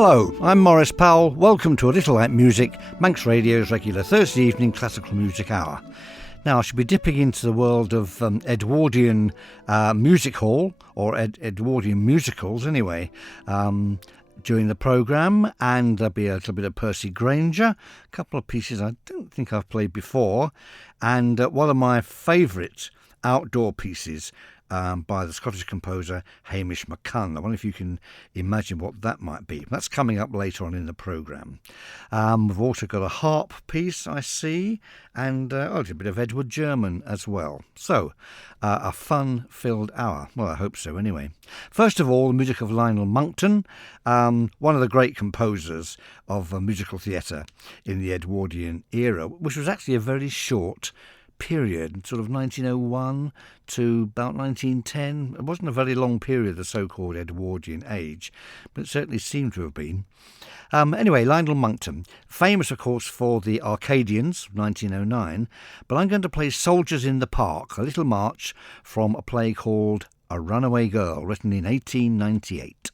Hello, I'm Maurice Powell. Welcome to A Little Like Music, Manx Radio's regular Thursday evening classical music hour. Now, I shall be dipping into the world of Edwardian music hall, or Edwardian musicals anyway, during the programme, and there'll be a little bit of Percy Grainger, a couple of pieces I don't think I've played before, and one of my favourite outdoor pieces by the Scottish composer Hamish McCunn. I wonder if you can imagine what that might be. That's coming up later on in the programme. We've also got a harp piece, I see, and a little bit of Edward German as well. So, a fun-filled hour. Well, I hope so anyway. First of all, the music of Lionel Monckton, one of the great composers of musical theatre in the Edwardian era, which was actually a very short period, sort of 1901 to about 1910. It wasn't a very long period, the so-called Edwardian age, but it certainly seemed to have been. Anyway, Lionel Monckton, famous of course for the Arcadians, 1909, but I'm going to play Soldiers in the Park, a little march from a play called A Runaway Girl, written in 1898.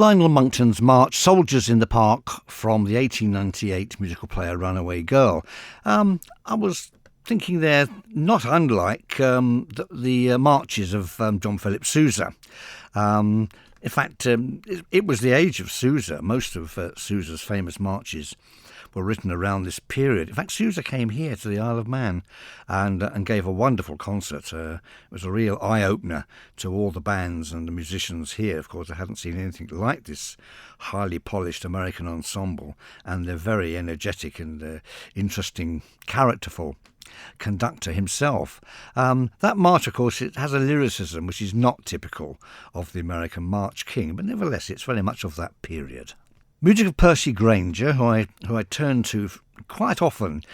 Lionel Monkton's March, Soldiers in the Park, from the 1898 musical play A Runaway Girl. I was thinking there, not unlike the marches of John Philip Sousa. In fact, it was the age of Sousa. Most of Sousa's famous marches were written around this period. In fact, Sousa came here to the Isle of Man and gave a wonderful concert. It was a real eye-opener to all the bands and the musicians here. Of course, I hadn't seen anything like this highly polished American ensemble, and they're very energetic and interesting, characterful conductor himself. That march, of course, it has a lyricism which is not typical of the American March King, but nevertheless it's very much of that period. Music of Percy Grainger, who I turn to quite often,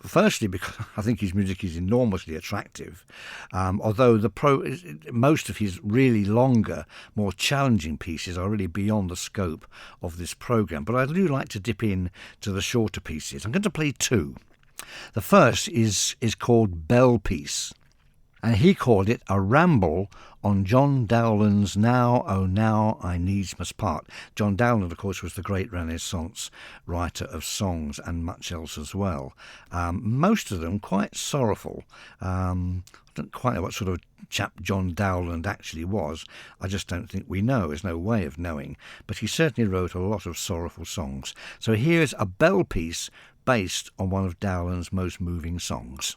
firstly because I think his music is enormously attractive, although most of his really longer, more challenging pieces are really beyond the scope of this programme. But I do like to dip in to the shorter pieces. I'm going to play two. The first is called Bell Piece, and he called it a ramble on John Dowland's Now, Oh Now I Needs Must Part. John Dowland, of course, was the great Renaissance writer of songs and much else as well. Most of them quite sorrowful. I don't quite know what sort of chap John Dowland actually was. I just don't think we know. There's no way of knowing. But he certainly wrote a lot of sorrowful songs. So here's a bell piece based on one of Dowland's most moving songs.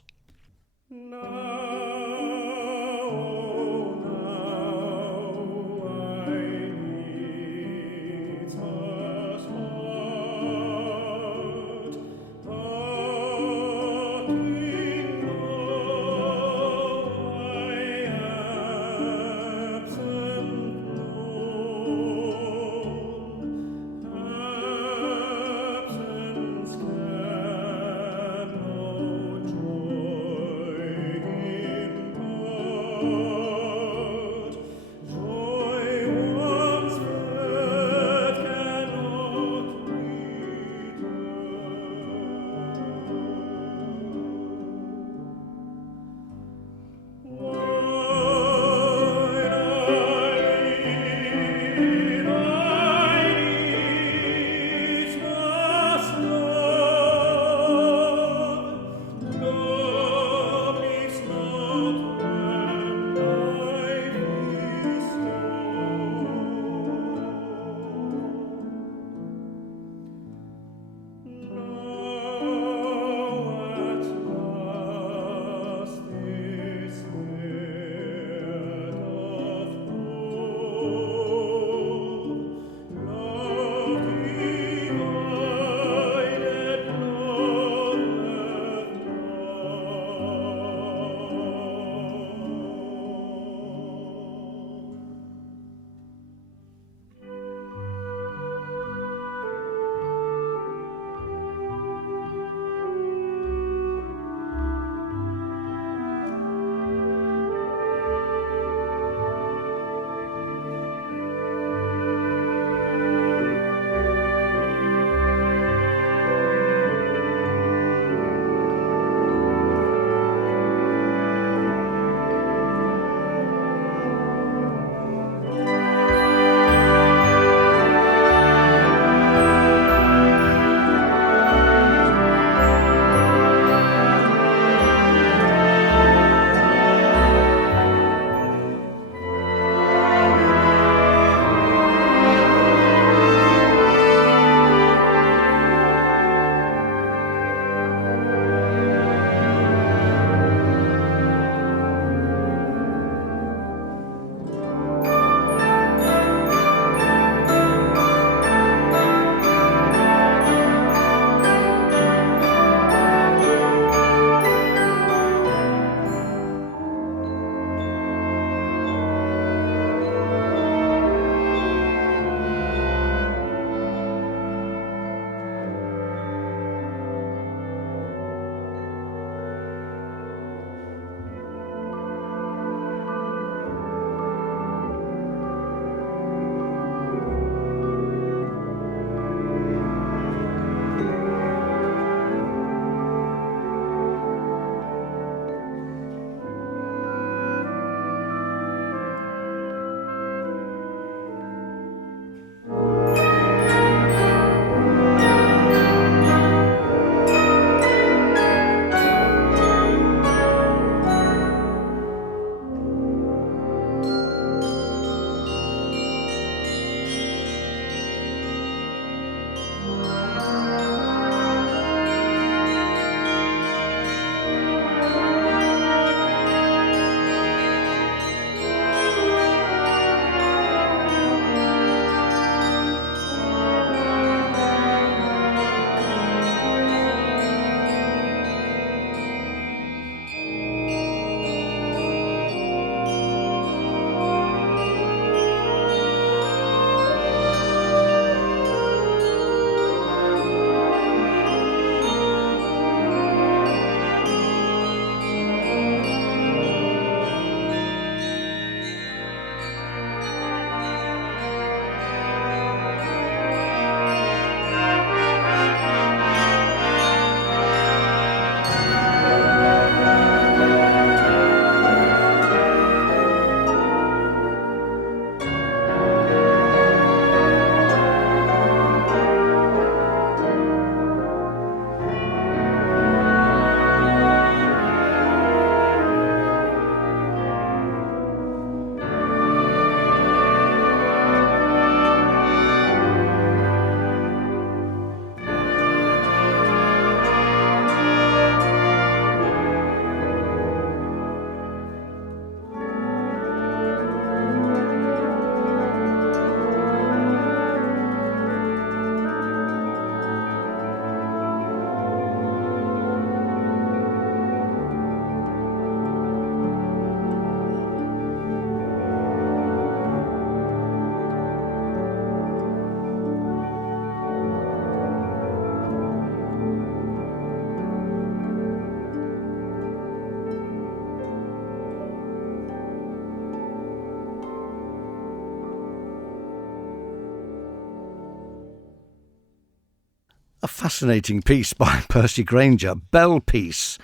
A fascinating piece by Percy Grainger, Bell Piece,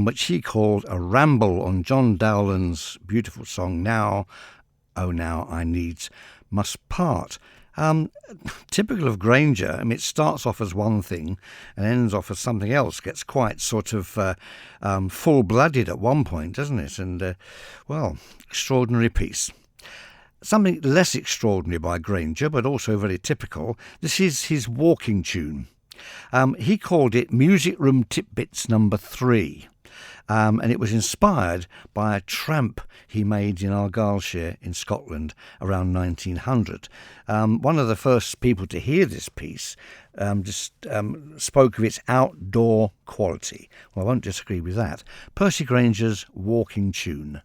which he called a ramble on John Dowland's beautiful song Now, Oh Now I Needs Must Part. Typical of Grainger, I mean, it starts off as one thing and ends off as something else, gets quite sort of full-blooded at one point, doesn't it? And, well, extraordinary piece. Something less extraordinary by Grainger, but also very typical. This is his walking tune. He called it Music Room Titbits Number 3. And it was inspired by a tramp he made in Argyllshire in Scotland around 1900. One of the first people to hear this piece spoke of its outdoor quality. Well, I won't disagree with that. Percy Grainger's Walking Tune.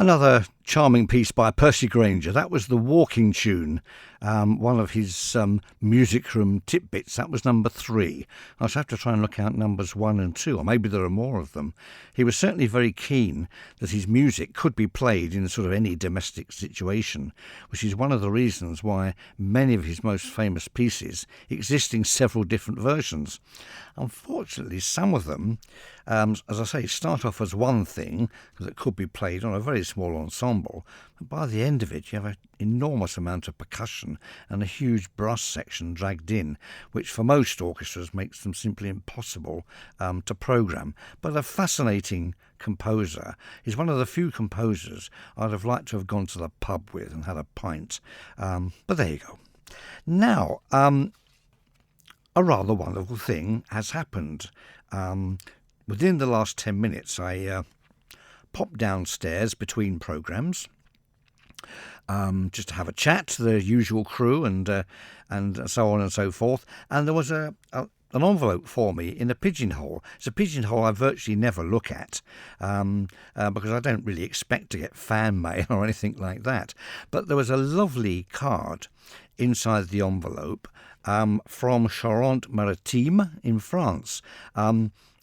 Another charming piece by Percy Grainger. That was the walking tune, one of his music room tidbits. That was number 3. I shall have to try and look out numbers 1 and 2, or maybe there are more of them. He was certainly very keen that his music could be played in sort of any domestic situation, which is one of the reasons why many of his most famous pieces exist in several different versions. Unfortunately, some of them, as I say, start off as one thing that could be played on a very small ensemble, but by the end of it you have an enormous amount of percussion and a huge brass section dragged in, which for most orchestras makes them simply impossible to programme. But a fascinating composer. He's one of the few composers I'd have liked to have gone to the pub with and had a pint. But there you go. Now, a rather wonderful thing has happened. Within the last 10 minutes, I popped downstairs between programmes just to have a chat to the usual crew and so on and so forth. And there was an envelope for me in a pigeonhole. It's a pigeonhole I virtually never look at because I don't really expect to get fan mail or anything like that. But there was a lovely card inside the envelope from Charente-Maritime in France.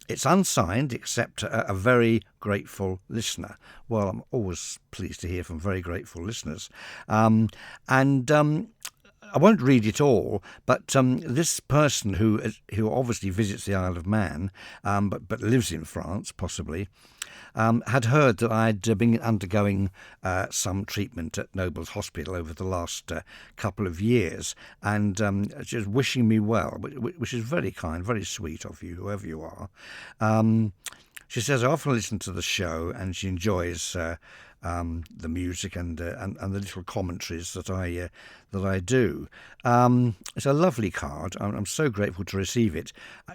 It's unsigned except a very grateful listener. Well, I'm always pleased to hear from very grateful listeners. I won't read it all, but this person who obviously visits the Isle of Man, but lives in France, possibly, had heard that I'd been undergoing some treatment at Noble's Hospital over the last couple of years, and just wishing me well, which is very kind, very sweet of you, whoever you are. She says I often listen to the show, and she enjoys the music and the little commentaries that I do. It's a lovely card. I'm so grateful to receive it.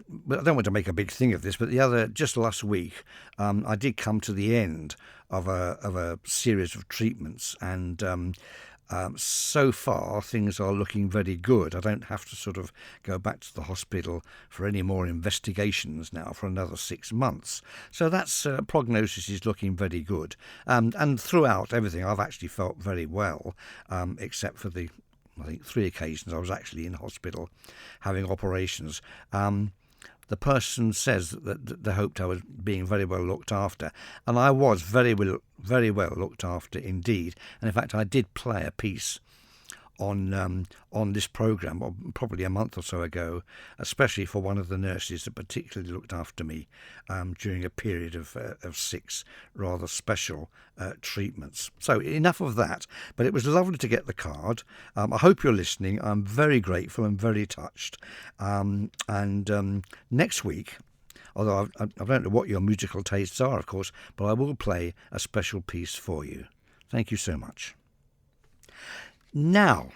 But I don't want to make a big thing of this. But just last week, I did come to the end of a series of treatments, and so far things are looking very good. I don't have to sort of go back to the hospital for any more investigations now for another 6 months. So that's prognosis is looking very good. And throughout everything, I've actually felt very well, except for I think 3 occasions I was actually in hospital having operations. The person says that they hoped I was being very well looked after, and I was very well looked after indeed. And in fact, I did play a piece on this programme, probably a month or so ago, especially for one of the nurses that particularly looked after me during a period of 6 rather special treatments. So enough of that, but it was lovely to get the card. I hope you're listening. I'm very grateful and very touched. And next week, although I don't know what your musical tastes are, of course, but I will play a special piece for you. Thank you so much. Now,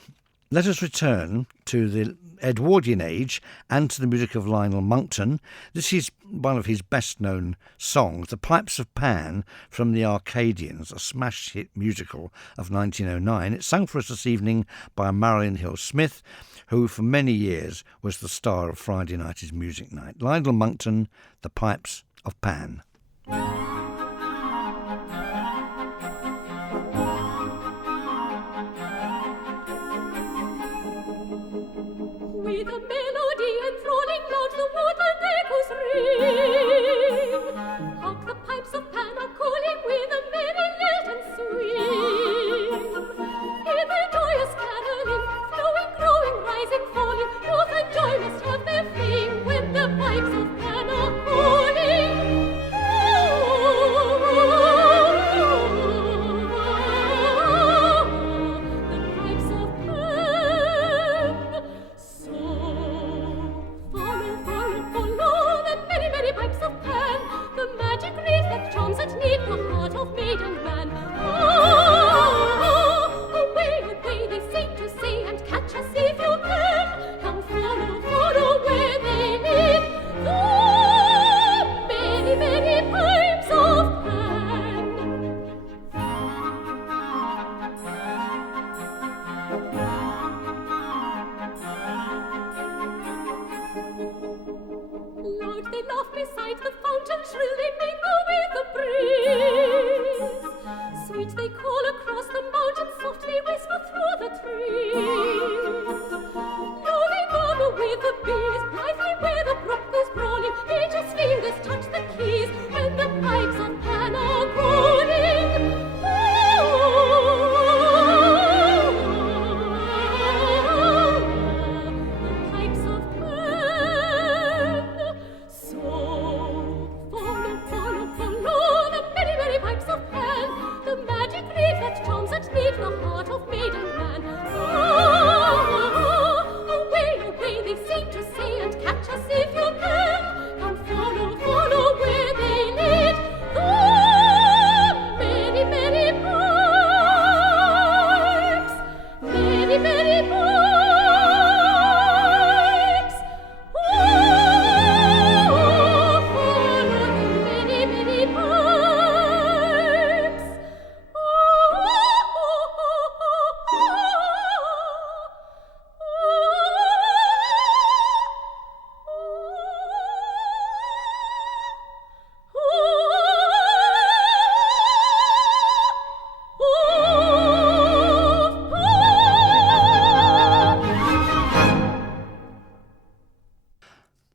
let us return to the Edwardian age and to the music of Lionel Monckton. This is one of his best-known songs, The Pipes of Pan from the Arcadians, a smash hit musical of 1909. It's sung for us this evening by Marion Hill Smith, who for many years was the star of Friday Night is Music Night. Lionel Monckton, The Pipes of Pan. With a melody enthralling loud the woodland echoes ring. Hark, the pipes of Pan are calling with a merry lilt and swing. Hear their joyous caroling, flowing, growing, rising, falling. Youth and joy must have their fling when the pipes of Pan are calling. The pipes of Pan. So merry pipes. Oh, follow the merry, merry pipes.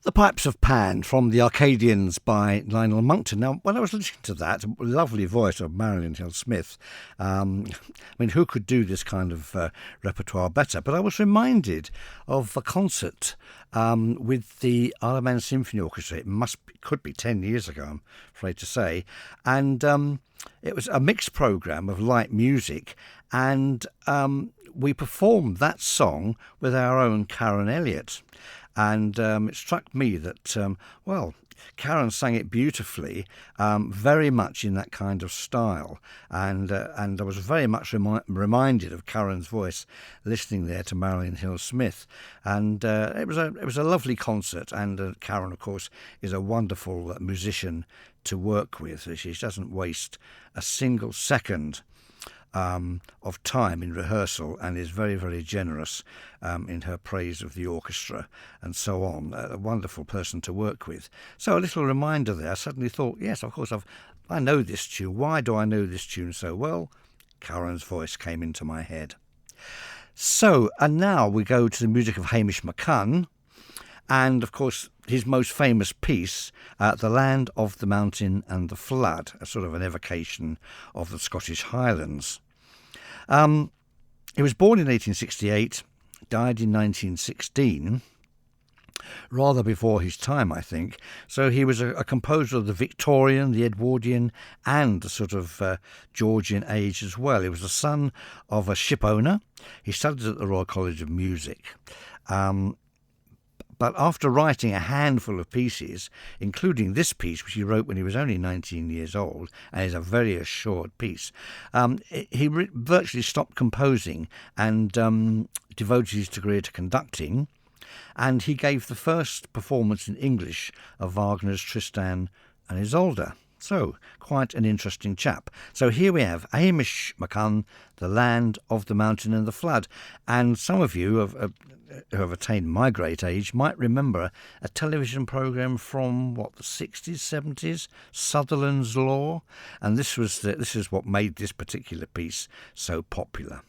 The Pipes of Pan from the Arcadians by Lionel Monckton. Now, when I was listening to that lovely voice of Marion Hill Smith, I mean, who could do this kind of repertoire better? But I was reminded of a concert with the Isle of Man Symphony Orchestra. Could be 10 years ago, I'm afraid to say. And it was a mixed programme of light music, and we performed that song with our own Karen Elliott. And it struck me that, Karen sang it beautifully, very much in that kind of style. And I was very much reminded of Karen's voice listening there to Marion Hill Smith. And it was a lovely concert. And Karen, of course, is a wonderful musician to work with. She doesn't waste a single second of time in rehearsal, and is very, very generous in her praise of the orchestra and so on. A wonderful person to work with. So a little reminder there. I suddenly thought, yes, of course, I know this tune. Why do I know this tune so well? Karen's voice came into my head. So, and now we go to the music of Hamish McCunn, and of course his most famous piece, The Land of the Mountain and the Flood, a sort of an evocation of the Scottish Highlands. He was born in 1868, died in 1916, rather before his time, I think. So he was a composer of the Victorian, the Edwardian, and the sort of Georgian age as well. He was the son of a ship owner. He studied at the Royal College of Music. But after writing a handful of pieces, including this piece, which he wrote when he was only 19 years old, and is a very assured piece, he virtually stopped composing and devoted his career to conducting. And he gave the first performance in English of Wagner's Tristan and Isolde. So, quite an interesting chap. So here we have Hamish McCunn, The Land of the Mountain and the Flood. And some of you who have attained my great age might remember a television programme from, the 60s, 70s, Sutherland's Law. And this is what made this particular piece so popular.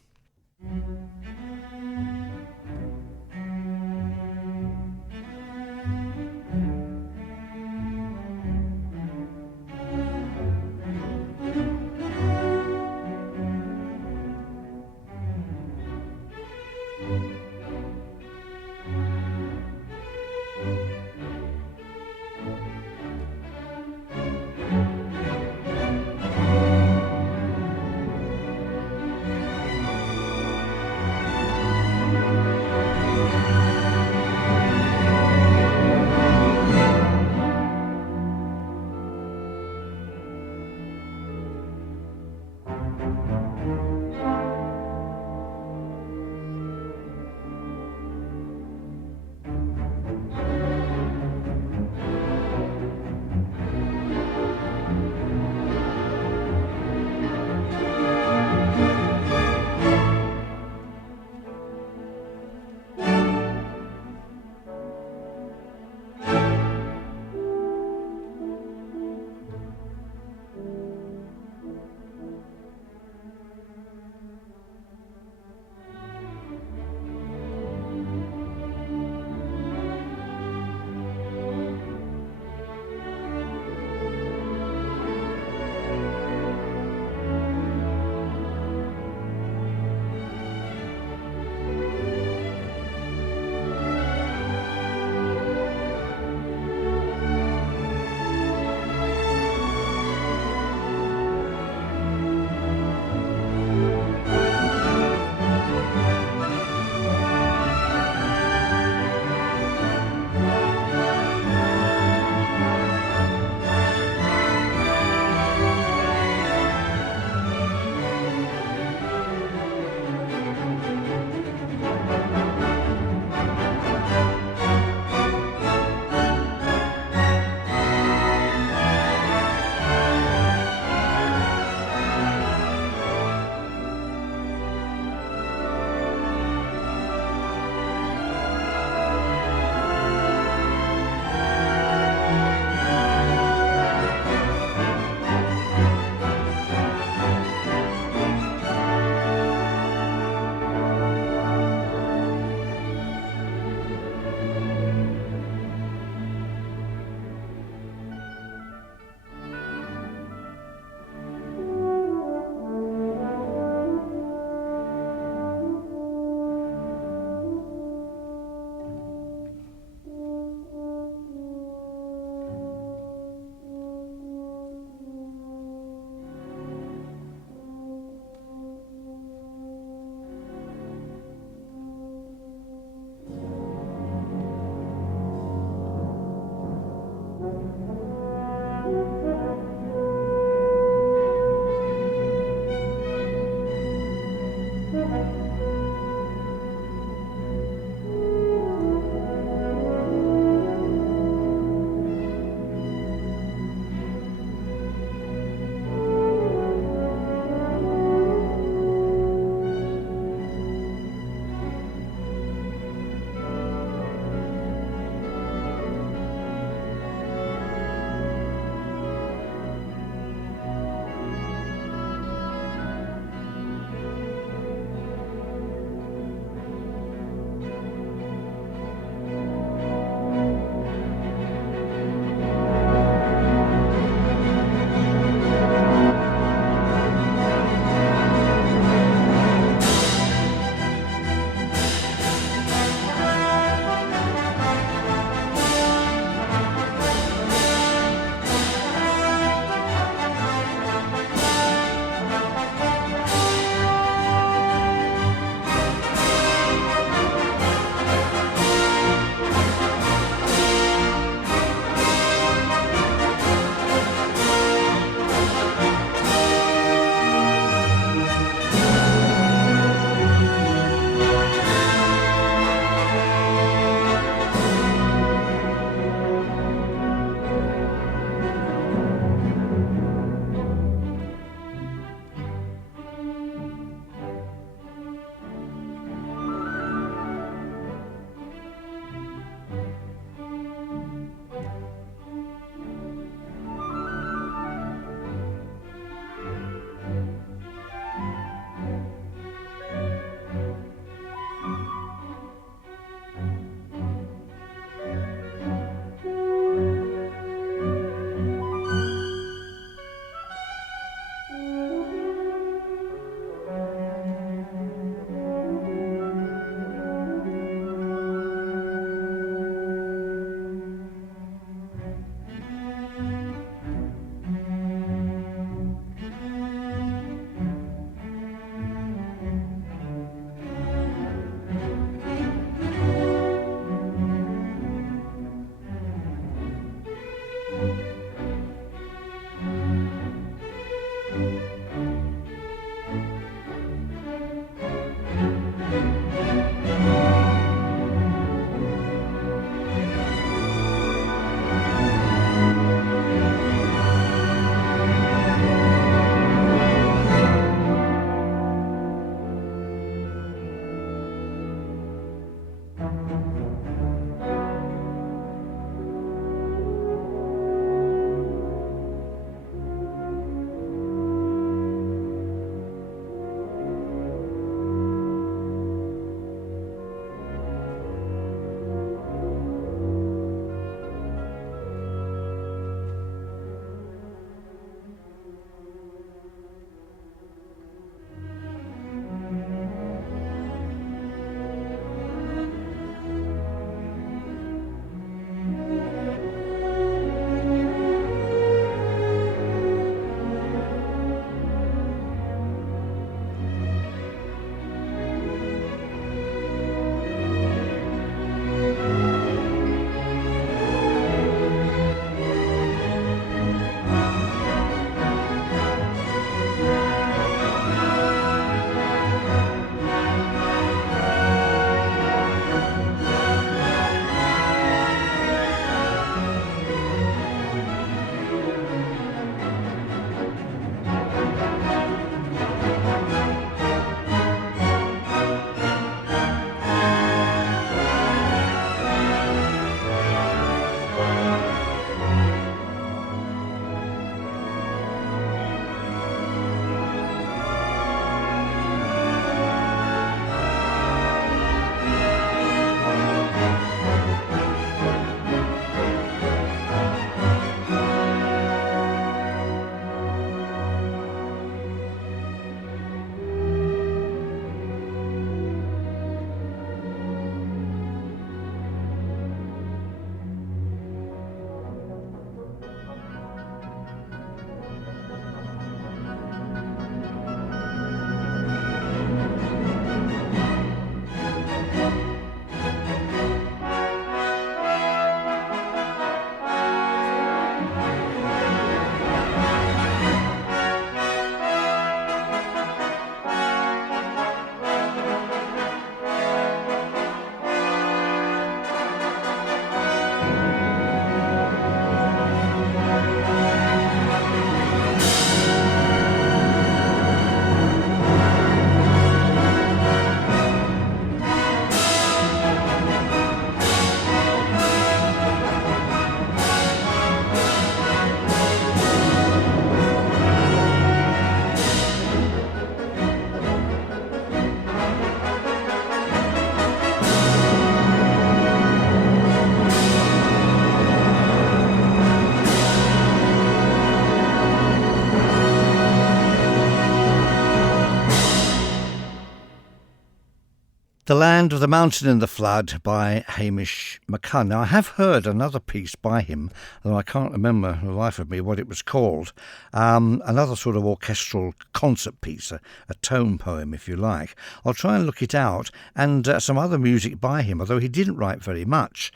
The Land of the Mountain and the Flood by Hamish McCunn. Now, I have heard another piece by him, though I can't remember for the life of me what it was called. Another sort of orchestral concert piece, a tone poem, if you like. I'll try and look it out, and some other music by him, although he didn't write very much.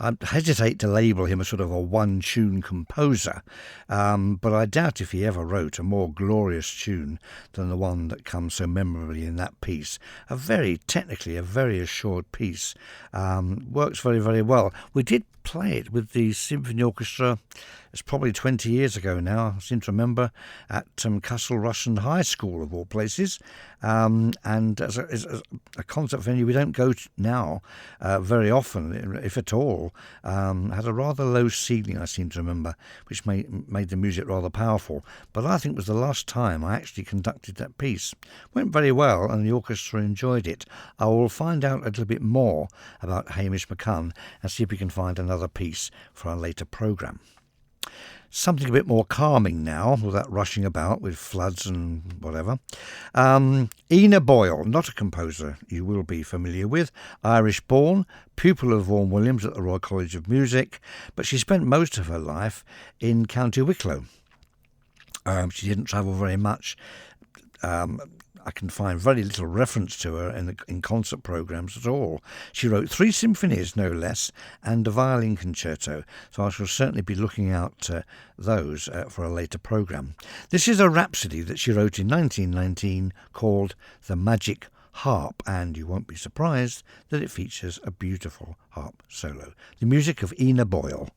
I hesitate to label him a sort of a one-tune composer, but I doubt if he ever wrote a more glorious tune than the one that comes so memorably in that piece. Technically a very assured piece. Works very, very well. We did play it with the Symphony Orchestra. It's probably 20 years ago now, I seem to remember, at Castle Rushen High School, of all places. And as a concert venue we don't go to now very often, if at all. Had a rather low ceiling, I seem to remember, which made the music rather powerful. But I think it was the last time I actually conducted that piece. Went very well, and the orchestra enjoyed it. I will find out a little bit more about Hamish McCunn and see if we can find another piece for our later programme. Something a bit more calming now, without rushing about with floods and whatever. Ina Boyle, not a composer you will be familiar with, Irish-born, pupil of Vaughan Williams at the Royal College of Music, but she spent most of her life in County Wicklow. She didn't travel very much. I can find very little reference to her in concert programmes at all. She wrote 3 symphonies, no less, and a violin concerto, so I shall certainly be looking out those for a later programme. This is a rhapsody that she wrote in 1919 called The Magic Harp, and you won't be surprised that it features a beautiful harp solo. The music of Ina Boyle.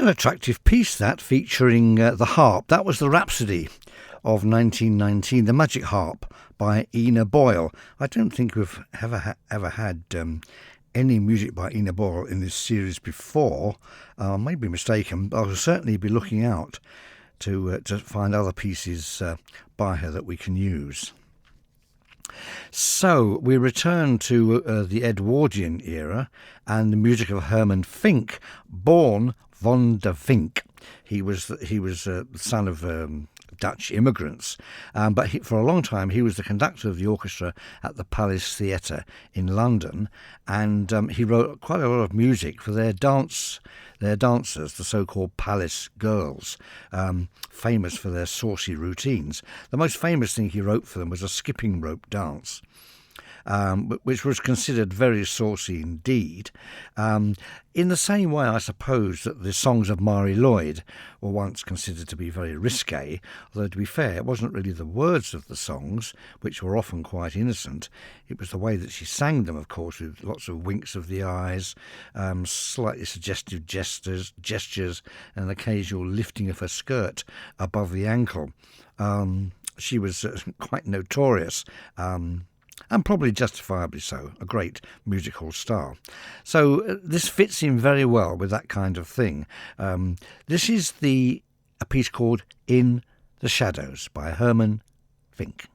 An attractive piece that, featuring the harp. That was the Rhapsody of 1919, the Magic Harp by Ina Boyle. I don't think we've ever had any music by Ina Boyle in this series before. I may be mistaken, but I'll certainly be looking out to find other pieces by her that we can use. So we return to the Edwardian era and the music of Herman Finck, born von der Vink. He was the son of Dutch immigrants, but for a long time he was the conductor of the orchestra at the Palace Theatre in London, and he wrote quite a lot of music for their dancers, the so-called Palace Girls, famous for their saucy routines. The most famous thing he wrote for them was a skipping rope dance, which was considered very saucy indeed. In the same way, I suppose, that the songs of Marie Lloyd were once considered to be very risque, although, to be fair, it wasn't really the words of the songs, which were often quite innocent. It was the way that she sang them, of course, with lots of winks of the eyes, slightly suggestive gestures, and an occasional lifting of her skirt above the ankle. She was quite notorious, and probably justifiably so, a great musical star. So this fits in very well with that kind of thing. This is a piece called In the Shadows by Herman Finck.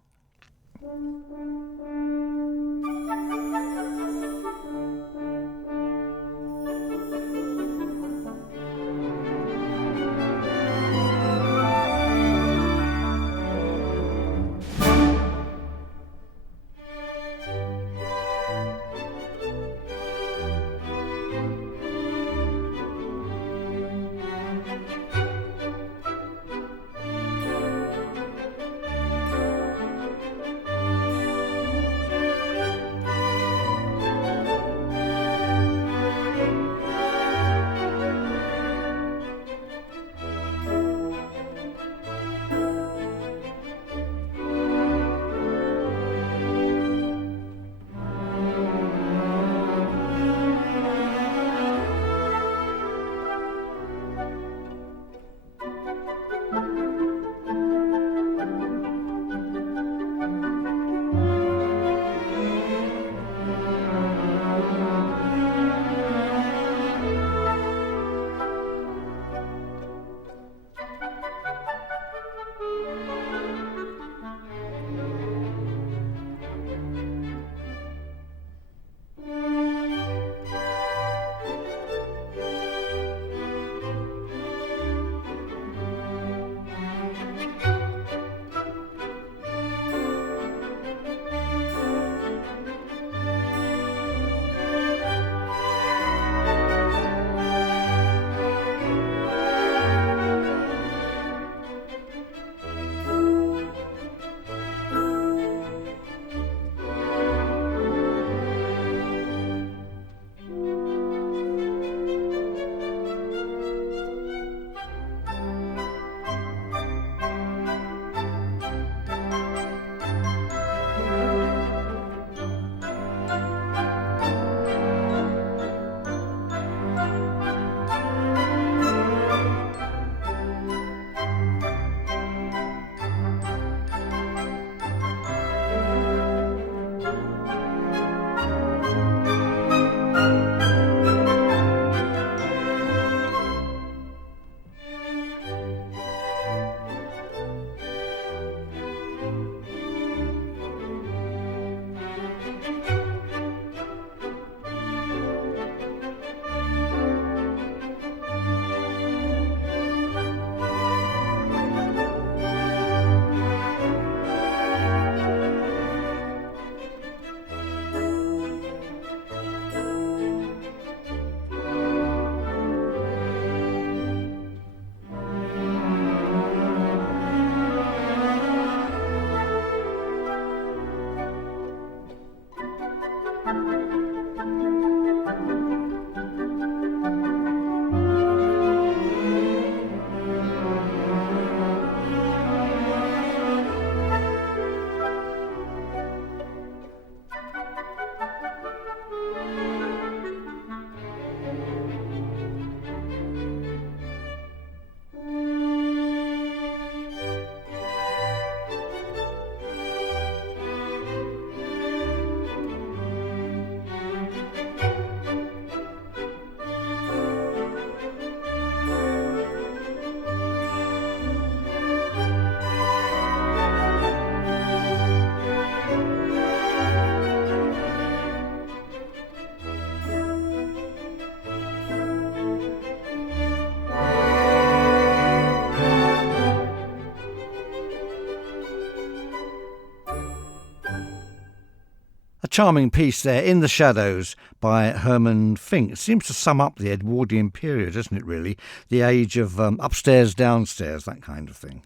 charming piece there, In the Shadows, by Herman Fink. It seems to sum up the Edwardian period, doesn't it, really? The age of upstairs, downstairs, that kind of thing.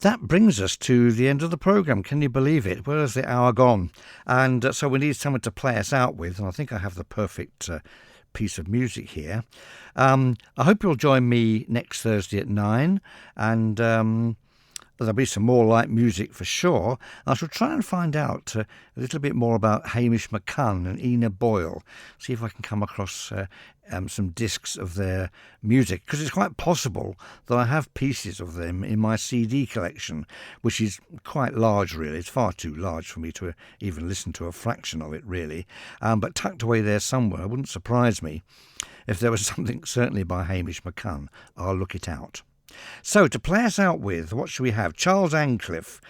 That brings us to the end of the programme. Can you believe it? Where has the hour gone? And so we need someone to play us out with, and I think I have the perfect piece of music here. I hope you'll join me next Thursday at 9, and there'll be some more light music for sure. I shall try and find out a little bit more about Hamish McCunn and Ina Boyle, see if I can come across some discs of their music, because it's quite possible that I have pieces of them in my CD collection, which is quite large really. It's far too large for me to even listen to a fraction of it really, but tucked away there somewhere. It wouldn't surprise me if there was something certainly by Hamish McCunn. I'll look it out. So to play us out with, what should we have? Charles Ancliffe.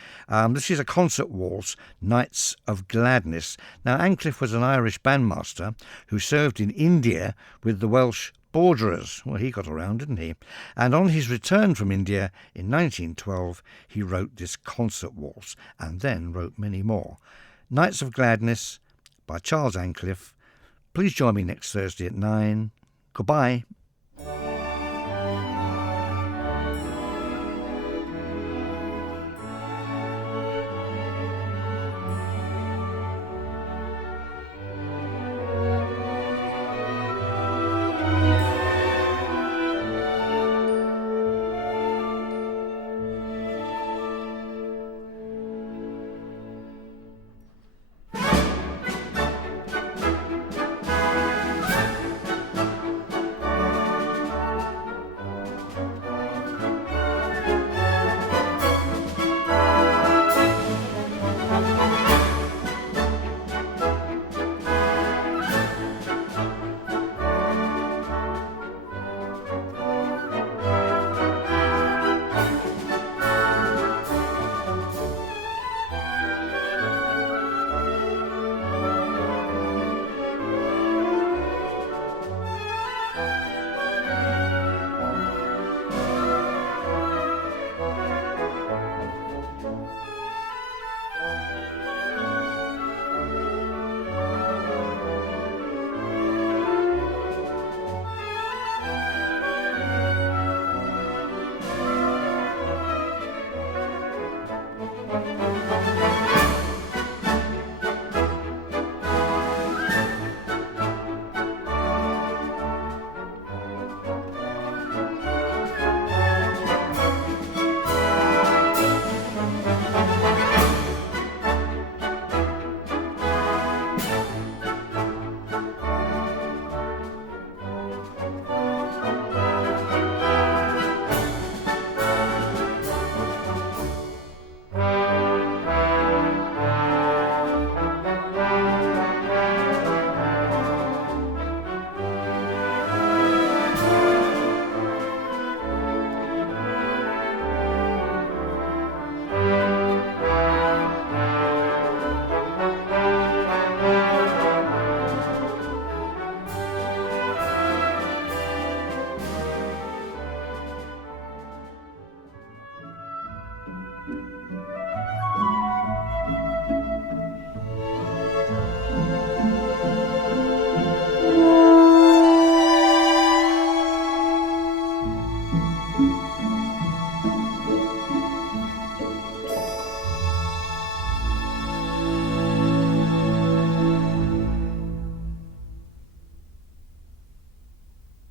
This is a concert waltz, Nights of Gladness. Now, Ancliffe was an Irish bandmaster who served in India with the Welsh Borderers. Well, he got around, didn't he? And on his return from India in 1912, he wrote this concert waltz and then wrote many more. Nights of Gladness by Charles Ancliffe. Please join me next Thursday at 9. Goodbye.